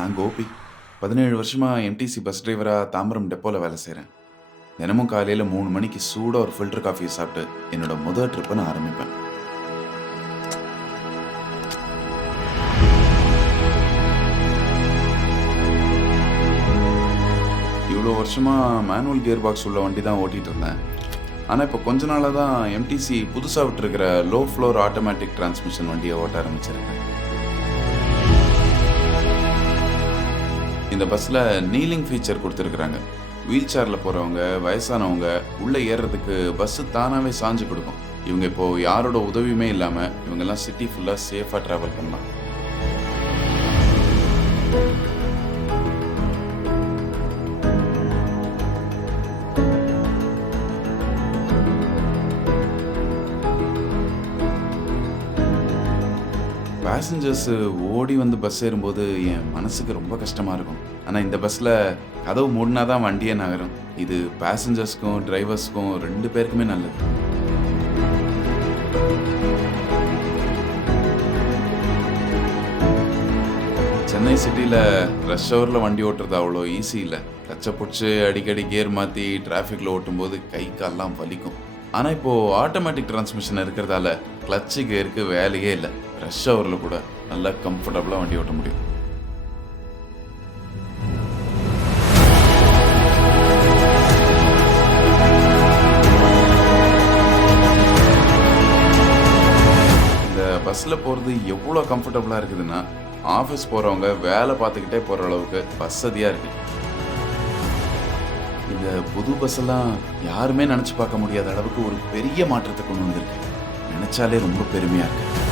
நான் கோபி. 17 வருஷமா MTC bus டிரைவரா தாம்பரம் டெப்போல வேலை செய்றேன். தினமும் காலையில 3 மணிக்கு சூடா ஒரு ஃபில்டர் காஃபியை சாப்பிட்டு என்னோட முதல் ட்ரிப்பை நான் ஆரம்பிப்பேன். இவ்வளோ வருஷமா மேனுவல் கியர் பாக்ஸ் உள்ள வண்டி தான் ஓட்டிட்டு இருந்தேன். ஆனால் இப்போ கொஞ்ச நாளாக தான் எம்டிசி புதுசாக விட்டுருக்கிற லோ ஃப்ளோர் ஆட்டோமேட்டிக் டிரான்ஸ்மிஷன் வண்டியை ஓட்ட ஆரம்பிச்சிருக்கேன். இந்த பஸ்ஸில் நீலிங் ஃபீச்சர் கொடுத்துருக்குறாங்க. வீல் சேரில் போகிறவங்க, வயசானவங்க உள்ளே ஏறுறதுக்கு பஸ்ஸு தானாகவே சாஞ்சு கொடுக்கும். இவங்க இப்போது யாரோட உதவியுமே இல்லாமல் இவங்கெல்லாம் சிட்டி ஃபுல்லாக சேஃபாக ட்ராவல் பண்ணலாம். பேசஞ்சர்ஸு ஓடி வந்து பஸ் ஏறும்போது என் மனசுக்கு ரொம்ப கஷ்டமாக இருக்கும். ஆனால் இந்த பஸ்ஸில் கதவு மூடினா தான் வண்டியே நகரும். இது பேசஞ்சர்ஸ்க்கும் டிரைவர்ஸ்க்கும் 2 பேருக்குமே நல்லது. சென்னை சிட்டியில் ரஷ் ஹவரில் வண்டி ஓட்டுறது அவ்வளோ ஈஸி இல்லை. கிளச்சை பிடிச்சி அடிக்கடி கியர் மாற்றி டிராஃபிக்கில் ஓட்டும்போது கை கால்லாம் வலிக்கும். ஆனால் இப்போது ஆட்டோமேட்டிக் டிரான்ஸ்மிஷன் இருக்கிறதால கிளச்சு கியருக்கு வேலையே இல்லை. ரஷ் ஹவரில் கூட நல்லா கம்ஃபர்டபுளாக வண்டி ஓட்ட முடியும். இந்த பஸ்ஸில் போகிறது எவ்வளோ கம்ஃபர்டபுளாக இருக்குதுன்னா, ஆஃபீஸ் போகிறவங்க வேலை பார்த்துக்கிட்டே போகிற அளவுக்கு வசதியாக இருக்குது. இந்த புது பஸ்ஸெல்லாம் யாருமே நினச்சி பார்க்க முடியாத அளவுக்கு ஒரு பெரிய மாற்றத்தை கொண்டு வந்திருக்கு. நினச்சாலே ரொம்ப பெருமையாக இருக்குது.